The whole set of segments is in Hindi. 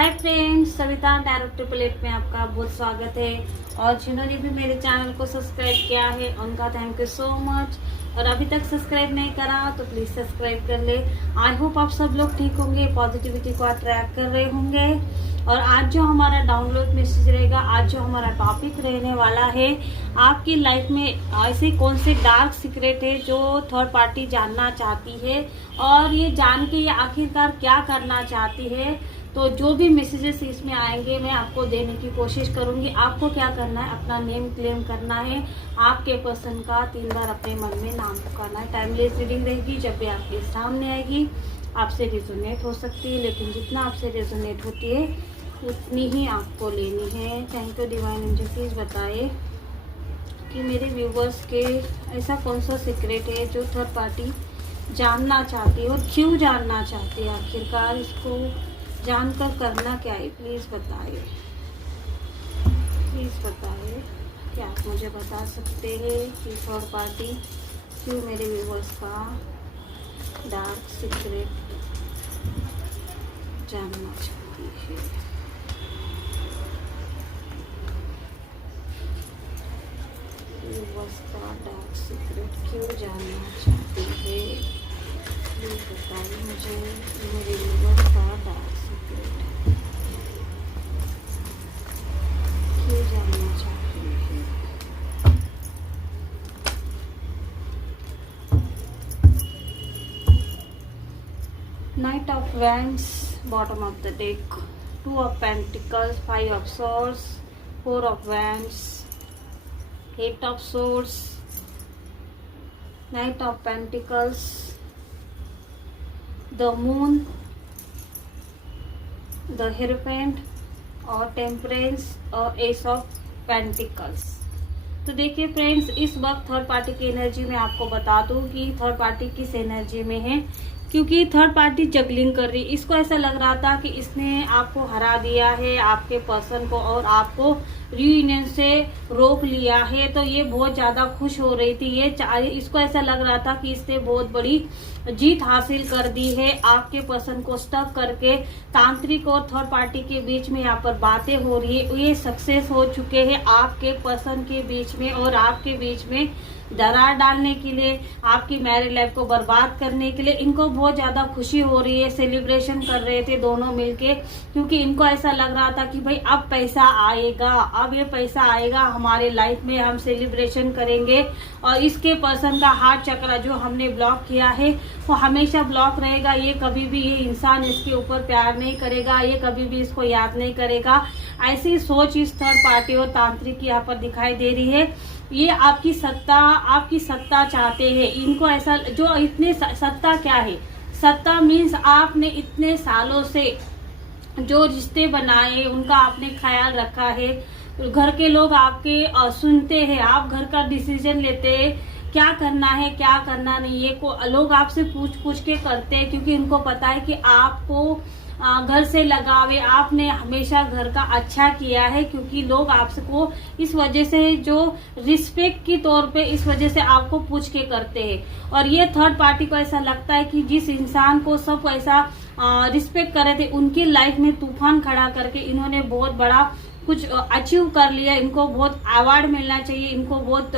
हाय friends, Savita tarot triple eight में आपका बहुत स्वागत है। और जिन्होंने भी मेरे चैनल को सब्सक्राइब किया है उनका थैंक यू सो मच। और अभी तक सब्सक्राइब नहीं करा तो प्लीज़ सब्सक्राइब कर ले। आई होप आप सब लोग ठीक होंगे, पॉजिटिविटी को अट्रैक्ट कर रहे होंगे। और आज जो हमारा डाउनलोड मैसेज रहेगा, आज जो हमारा टॉपिक रहने वाला है, आपकी लाइफ में ऐसे कौन से डार्क सीक्रेट है जो थर्ड पार्टी जानना चाहती है और ये जान के ये आखिरकार क्या करना चाहती है। तो जो भी मैसेजेस इसमें आएंगे मैं आपको देने की कोशिश करूंगी। आपको क्या करना है, अपना नेम क्लेम करना है, आपके पर्सन का 3 बार अपने मन में नाम पुकारना है। टाइमलेस रीडिंग रहेगी, जब भी आपके सामने आएगी आपसे रेजोनेट हो सकती है, लेकिन जितना आपसे रेजोनेट होती है उतनी ही आपको लेनी है। Thank you divine angel, please बताए कि मेरे व्यूवर्स के ऐसा कौन सा सीक्रेट है जो थर्ड पार्टी जानना चाहती है और क्यों जानना चाहती है, आखिरकार इसको जानकर करना क्या है। प्लीज़ बताइए, प्लीज़ बताइए। क्या आप मुझे बता सकते हैं कि थर्ड पार्टी क्यों मेरे व्यूवर्स का डार्क सीक्रेट जानना चाहती है। व्यूवर्स का डार्क सीक्रेट क्यों जानना चाहती है, प्लीज़ बताइए मुझे मेरे व्यूवर्स का डार्क सीक्रेट क्यों जानना चाहती है। Night of wands, bottom of the deck, 2 of pentacles, 5 of swords, 4 of wands, 8 of swords, Knight of Pentacles, the Moon, the Hierophant और Temperance और Ace of Pentacles। तो देखिए फ्रेंड्स, इस वक्त थर्ड पार्टी की एनर्जी में आपको बता दूं कि थर्ड पार्टी किस एनर्जी में है, क्योंकि थर्ड पार्टी जगलिंग कर रही। इसको ऐसा लग रहा था कि इसने आपको हरा दिया है, आपके पर्सन को, और आपको रियूनियन से रोक लिया है। तो ये बहुत ज्यादा खुश हो रही थी। इसको ऐसा लग रहा था कि इसने बहुत बड़ी जीत हासिल कर दी है, आपके पर्सन को स्टक करके। तांत्रिक और थर्ड पार्टी के बीच में यहाँ पर बातें हो रही है, ये सक्सेस हो चुके हैं आपके पर्सन के बीच में और आपके बीच में दरार डालने के लिए, आपकी मैरिड लाइफ को बर्बाद करने के लिए। इनको बहुत ज्यादा खुशी हो रही है, सेलिब्रेशन कर रहे थे दोनों मिलके, क्योंकि इनको ऐसा लग रहा था कि भाई अब पैसा आएगा, अब ये पैसा आएगा हमारे लाइफ में, हम सेलिब्रेशन करेंगे। और इसके पर्सन का हार्ट चक्र जो हमने ब्लॉक किया है वो हमेशा ब्लॉक रहेगा। ये कभी भी, ये इंसान इसके ऊपर प्यार नहीं करेगा, ये कभी भी इसको याद नहीं करेगा। ऐसी सोच इस थर्ड पार्टी और तांत्रिक की यहाँ पर दिखाई दे रही है। ये आपकी सत्ता चाहते हैं। इनको ऐसा, जो इतने सत्ता क्या है, सत्ता मीन्स आपने इतने सालों से जो रिश्ते बनाए उनका आपने ख्याल रखा है। घर के लोग आपके सुनते हैं, आप घर का डिसीजन लेते हैं, क्या करना है क्या करना नहीं, ये को लोग आपसे पूछ के करते हैं, क्योंकि इनको पता है कि आपको घर से लगाव है, आपने हमेशा घर का अच्छा किया है। क्योंकि लोग आपको इस वजह से, जो रिस्पेक्ट की तौर पे, इस वजह से आपको पूछ के करते हैं। और ये थर्ड पार्टी को ऐसा लगता है कि जिस इंसान को सब ऐसा रिस्पेक्ट कर रहे थे, उनकी लाइफ में तूफान खड़ा करके इन्होंने बहुत बड़ा कुछ अचीव कर लिया। इनको बहुत अवार्ड मिलना चाहिए, इनको बहुत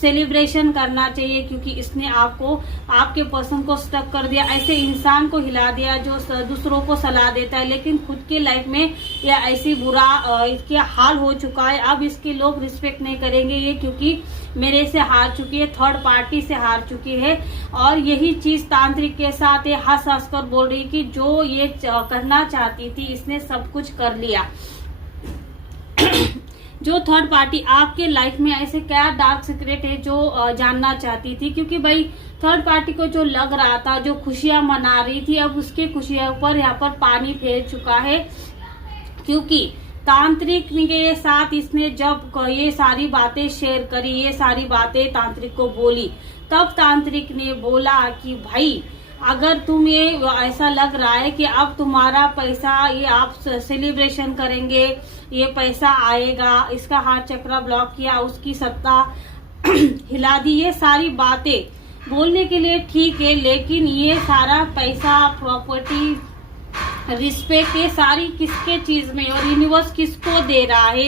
सेलिब्रेशन करना चाहिए, क्योंकि इसने आपको, आपके पर्सन को स्टक कर दिया। ऐसे इंसान को हिला दिया जो दूसरों को सलाह देता है, लेकिन खुद की लाइफ में यह ऐसी बुरा इसके हाल हो चुका है। अब इसके लोग रिस्पेक्ट नहीं करेंगे ये, क्योंकि मेरे से हार चुकी है, थर्ड पार्टी से हार चुकी है। और यही चीज तांत्रिक के साथ ये हंस हंस कर बोल रही कि जो ये करना चाहती थी इसने सब कुछ कर लिया। जो थर्ड पार्टी आपके लाइफ में ऐसे क्या डार्क सीक्रेट है जो जानना चाहती थी, क्योंकि भाई थर्ड पार्टी को जो लग रहा था, जो खुशियां मना रही थी, अब उसके खुशियों पर यहाँ पर पानी फेर चुका है। क्योंकि तांत्रिक के साथ इसने जब ये सारी बातें शेयर करी, ये सारी बातें तांत्रिक को बोली, तब तांत्रिक ने बोला कि भाई अगर तुम ये ऐसा लग रहा है कि अब तुम्हारा पैसा, ये आप सेलिब्रेशन करेंगे, ये पैसा आएगा, इसका हार्ट चक्र ब्लॉक किया, उसकी सत्ता हिला दी, ये सारी बातें बोलने के लिए ठीक है, लेकिन ये सारा पैसा, प्रॉपर्टी, रिस्पेक्ट, ये सारी किसके चीज में, और यूनिवर्स किसको दे रहा है,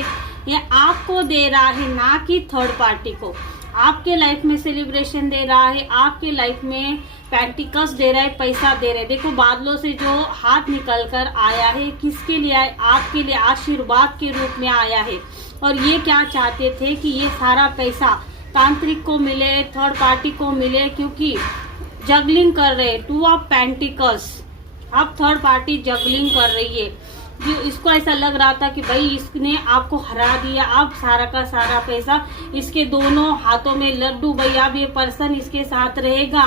ये आपको दे रहा है, ना कि थर्ड पार्टी को। आपके लाइफ में सेलिब्रेशन दे रहा है, आपके लाइफ में पेंटिकल्स दे रहा है, पैसा दे रहा है। देखो बादलों से जो हाथ निकल कर आया है, किसके लिए आया, आपके लिए आशीर्वाद के रूप में आया है। और ये क्या चाहते थे कि ये सारा पैसा तांत्रिक को मिले, थर्ड पार्टी को मिले, क्योंकि जगलिंग कर रहे, टू ऑफ पेंटिकल्स, अब थर्ड पार्टी जगलिंग कर रही है। जो इसको ऐसा लग रहा था कि भाई इसने आपको हरा दिया, अब सारा का सारा पैसा इसके दोनों हाथों में लड्डू, भाई अब ये पर्सन इसके साथ रहेगा,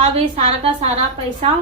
अब ये सारा का सारा पैसा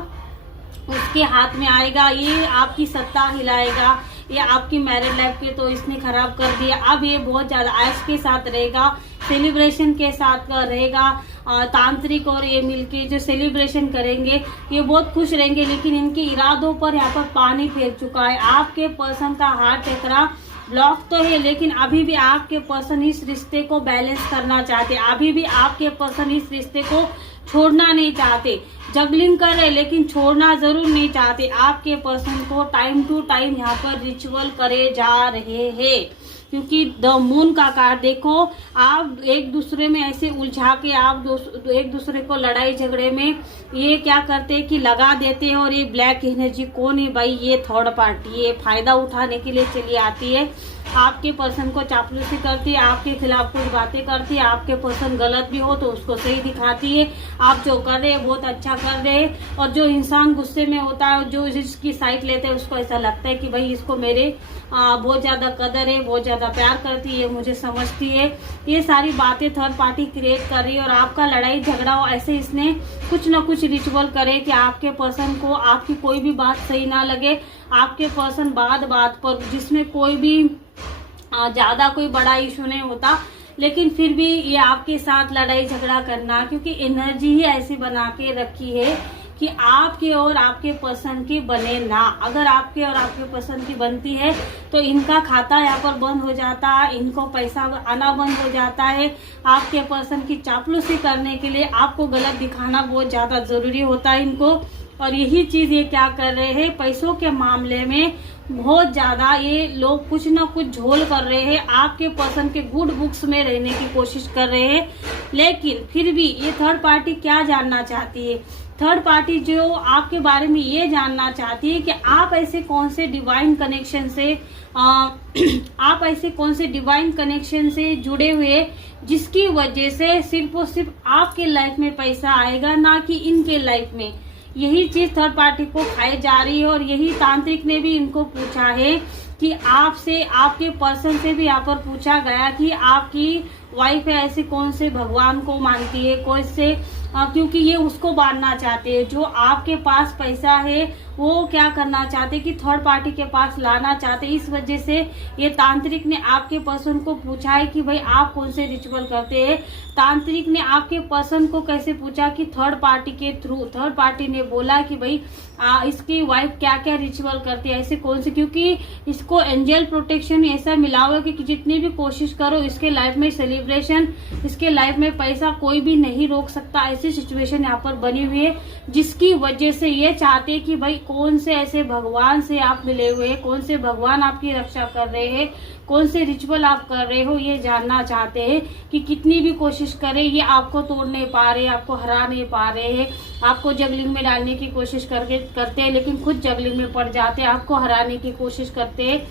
उसके हाथ में आएगा, ये आपकी सत्ता हिलाएगा, ये आपकी मैरिड लाइफ के तो इसने खराब कर दिया, अब ये बहुत ज्यादा ऐश के साथ रहेगा, सेलिब्रेशन के साथ रहेगा। तांत्रिक और ये मिलके जो सेलिब्रेशन करेंगे, ये बहुत खुश रहेंगे, लेकिन इनके इरादों पर यहाँ पर पानी फेर चुका है। आपके पर्सन का हार्ट चक्रा ब्लॉक तो है, लेकिन अभी भी आपके पर्सन इस रिश्ते को बैलेंस करना चाहते, अभी भी आपके पर्सन इस रिश्ते को छोड़ना नहीं चाहते। जगलिंग कर रहे लेकिन छोड़ना जरूर नहीं चाहते। आपके पर्सन को टाइम टू टाइम यहाँ पर रिचुअल करे जा रहे हैं, क्योंकि द मून का कार्ड देखो, आप एक दूसरे में ऐसे उलझा के आप एक दूसरे को लड़ाई झगड़े में ये क्या करते हैं कि लगा देते हैं। और ये ब्लैक एनर्जी कौन है भाई, ये थर्ड पार्टी, ये फायदा उठाने के लिए चली आती है, आपके पर्सन को चापलूसी करती है, आपके खिलाफ कुछ बातें करती है, आपके पर्सन गलत भी हो तो उसको सही दिखाती है। आप जो कर रहे हैं बहुत अच्छा कर रहे हैं, और जो इंसान गुस्से में होता है, जो इसकी साइड लेते हैं, उसको ऐसा लगता है कि भाई इसको मेरे बहुत ज्यादा कदर है, बहुत ज्यादा प्यार करती है, मुझे समझती है। ये सारी बातें थर्ड पार्टी क्रिएट कर रही है, और आपका लड़ाई झगड़ा हो ऐसे इसने कुछ ना कुछ रिचुअल करे कि आपके पर्सन को आपकी कोई भी बात सही ना लगे। आपके पर्सन बात बात पर, जिसमें कोई भी ज्यादा कोई बड़ा इशू नहीं होता, लेकिन फिर भी ये आपके साथ लड़ाई झगड़ा करना, क्योंकि एनर्जी ही ऐसी बना के रखी है कि आपके और आपके पर्सन की बने ना। अगर आपके और आपके पर्सन की बनती है तो इनका खाता यहाँ पर बंद हो जाता है, इनको पैसा आना बंद हो जाता है। आपके पर्सन की चापलूसी करने के लिए आपको गलत दिखाना बहुत ज्यादा जरूरी होता है इनको। और यही चीज ये क्या कर रहे हैं, पैसों के मामले में बहुत ज्यादा ये लोग कुछ ना कुछ झोल कर रहे हैं, आपके पर्सन के गुड बुक्स में रहने की कोशिश कर रहे हैं। लेकिन फिर भी ये थर्ड पार्टी क्या जानना चाहती है, थर्ड पार्टी जो आपके बारे में ये जानना चाहती है कि आप ऐसे कौन से डिवाइन कनेक्शन से आप ऐसे कौन से डिवाइन कनेक्शन से जुड़े हुए जिसकी वजह से सिर्फ और सिर्फ आपके लाइफ में पैसा आएगा, ना कि इनके लाइफ में। यही चीज थर्ड पार्टी को खाई जा रही है। और यही तांत्रिक ने भी इनको पूछा है कि आपसे, आपके पर्सन से भी यहाँ पर पूछा गया कि आपकी वाइफ है ऐसे कौन से भगवान को मानती है, कौन से, क्योंकि ये उसको बांधना चाहते हैं। जो आपके पास पैसा है वो क्या करना चाहते कि थर्ड पार्टी के पास लाना चाहते। इस वजह से ये तांत्रिक ने आपके पर्सन को पूछा है कि भाई आप कौन से रिचुअल करते हैं। तांत्रिक ने आपके पर्सन को कैसे पूछा कि थर्ड पार्टी के थ्रू, थर्ड पार्टी ने बोला कि भाई इसकी वाइफ क्या क्या रिचुअल करती है, ऐसे कौन से, क्योंकि इसको एंजल प्रोटेक्शन ऐसा मिला हुआ है कि जितनी भी कोशिश करो इसके लाइफ में सेलिब्रेशन, इसके लाइफ में पैसा कोई भी नहीं रोक सकता। ऐसी सिचुएशन यहाँ पर बनी हुई है, जिसकी वजह से ये चाहते कि भाई कौन से ऐसे भगवान से आप मिले हुए हैं, कौन से भगवान आपकी रक्षा कर रहे हैं, कौन से रिचुअल आप कर रहे हो, ये जानना चाहते हैं। कि कितनी भी कोशिश करें ये आपको तोड़ नहीं पा रहे, आपको हरा नहीं पा रहे हैं, आपको जगलिंग में डालने की कोशिश करते हैं, लेकिन खुद जगलिंग में पड़ जाते हैं, आपको हराने की कोशिश करते हैं,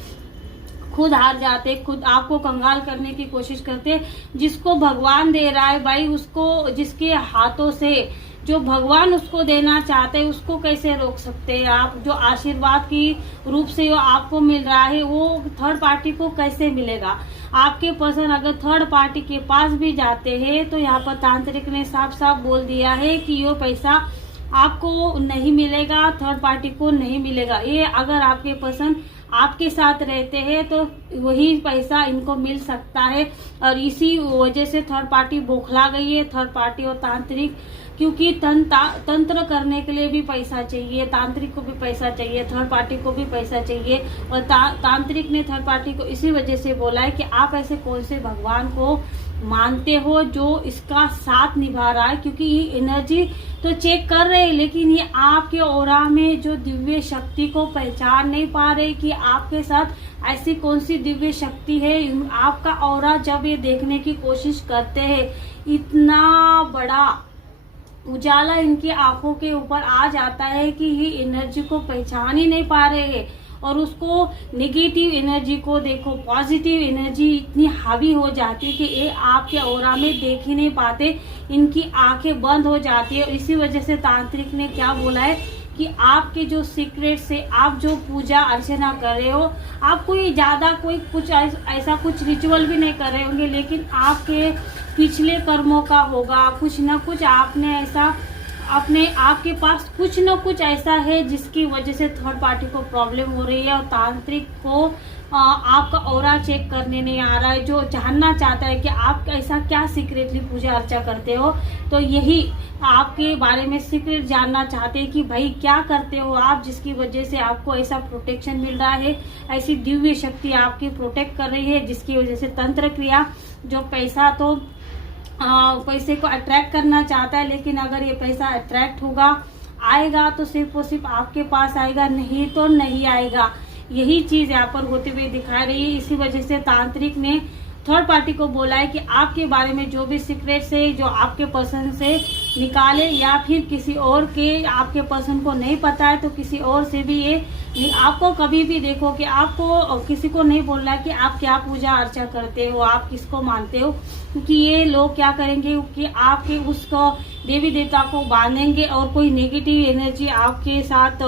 खुद हार जाते, खुद आपको कंगाल करने की कोशिश करते। जिसको भगवान दे रहा है भाई, उसको, जिसके हाथों से जो भगवान उसको देना चाहते हैं उसको कैसे रोक सकते हैं आप। जो आशीर्वाद की रूप से वो आपको मिल रहा है वो थर्ड पार्टी को कैसे मिलेगा। आपके पर्सन अगर थर्ड पार्टी के पास भी जाते हैं तो यहाँ पर तांत्रिक ने साफ साफ बोल दिया है कि ये पैसा आपको नहीं मिलेगा, थर्ड पार्टी को नहीं मिलेगा। ये अगर आपके पर्सन आपके साथ रहते हैं तो वही पैसा इनको मिल सकता है। और इसी वजह से थर्ड पार्टी बौखला गई है। थर्ड पार्टी और तांत्रिक क्योंकि तंत्र करने के लिए भी पैसा चाहिए, तांत्रिक को भी पैसा चाहिए, थर्ड पार्टी को भी पैसा चाहिए। और तांत्रिक ने थर्ड पार्टी को इसी वजह से बोला है कि आप ऐसे कौन से भगवान को मानते हो जो इसका साथ निभा रहा है, क्योंकि ये एनर्जी तो चेक कर रहे हैं लेकिन ये आपके ऑरा में जो दिव्य शक्ति को पहचान नहीं पा रहे कि आपके साथ ऐसी कौन सी दिव्य शक्ति है। आपका ऑरा जब ये देखने की कोशिश करते हैं, इतना बड़ा उजाला इनकी आंखों के ऊपर आ जाता है कि ये एनर्जी को पहचान ही नहीं पा रहे हैं। और उसको नेगेटिव एनर्जी को देखो, पॉजिटिव एनर्जी इतनी हावी हो जाती है कि ये आपके ऑरा में देख ही नहीं पाते, इनकी आंखें बंद हो जाती है। इसी वजह से तांत्रिक ने क्या बोला है कि आपके जो सीक्रेट से आप जो पूजा अर्चना कर रहे हो, आप कोई ज्यादा कोई कुछ ऐसा कुछ रिचुअल भी नहीं कर रहे होंगे, लेकिन आपके पिछले कर्मों का होगा, कुछ न कुछ आपने ऐसा अपने आपके पास कुछ न कुछ ऐसा है जिसकी वजह से थर्ड पार्टी को प्रॉब्लम हो रही है। और तांत्रिक को आपका ऑरा चेक करने नहीं आ रहा है, जो जानना चाहता है कि आप ऐसा क्या सीक्रेटली पूजा अर्चा करते हो। तो यही आपके बारे में सीक्रेट जानना चाहते हैं कि भाई क्या करते हो आप, जिसकी वजह से आपको ऐसा प्रोटेक्शन मिल रहा है, ऐसी दिव्य शक्ति आपकी प्रोटेक्ट कर रही है, जिसकी वजह से तंत्र क्रिया जो पैसा तो पैसे को अट्रैक्ट करना चाहता है, लेकिन अगर ये पैसा अट्रैक्ट होगा आएगा तो सिर्फ और सिर्फ आपके पास आएगा, नहीं तो नहीं आएगा। यही चीज यहाँ पर होते हुए दिखा रही है। इसी वजह से तांत्रिक ने थर्ड पार्टी को बोला है कि आपके बारे में जो भी सीक्रेट्स है जो आपके पर्सन से निकाले, या फिर किसी और के आपके पर्सन को नहीं पता है तो किसी और से भी ये आपको कभी भी देखो कि आपको किसी को नहीं बोलना कि आप क्या पूजा अर्चा करते हो, आप किसको मानते हो, क्योंकि ये लोग क्या करेंगे कि आपके उसको देवी देवता को बांधेंगे और कोई नेगेटिव एनर्जी आपके साथ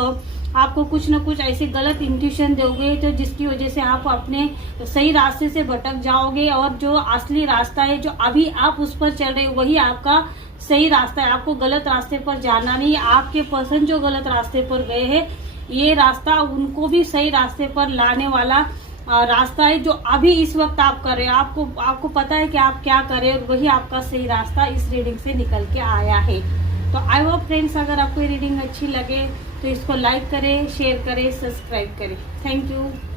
आपको कुछ न कुछ ऐसे गलत इंट्यूशन दोगे, तो जिसकी वजह से आप अपने सही रास्ते से भटक जाओगे। और जो असली रास्ता है जो अभी आप उस पर चल रहे हो वही आपका सही रास्ता है, आपको गलत रास्ते पर जाना नहीं है। आपके पर्सन जो गलत रास्ते पर गए हैं, ये रास्ता उनको भी सही रास्ते पर लाने वाला रास्ता है जो अभी इस वक्त आप कर रहे हो। आपको पता है कि आप क्या कर रहे हो और वही आपका सही रास्ता इस रीडिंग से निकल के आया है। तो आई होप फ्रेंड्स, अगर आपको ये रीडिंग अच्छी लगे तो इसको लाइक करें, शेयर करें, सब्सक्राइब करें। Thank you.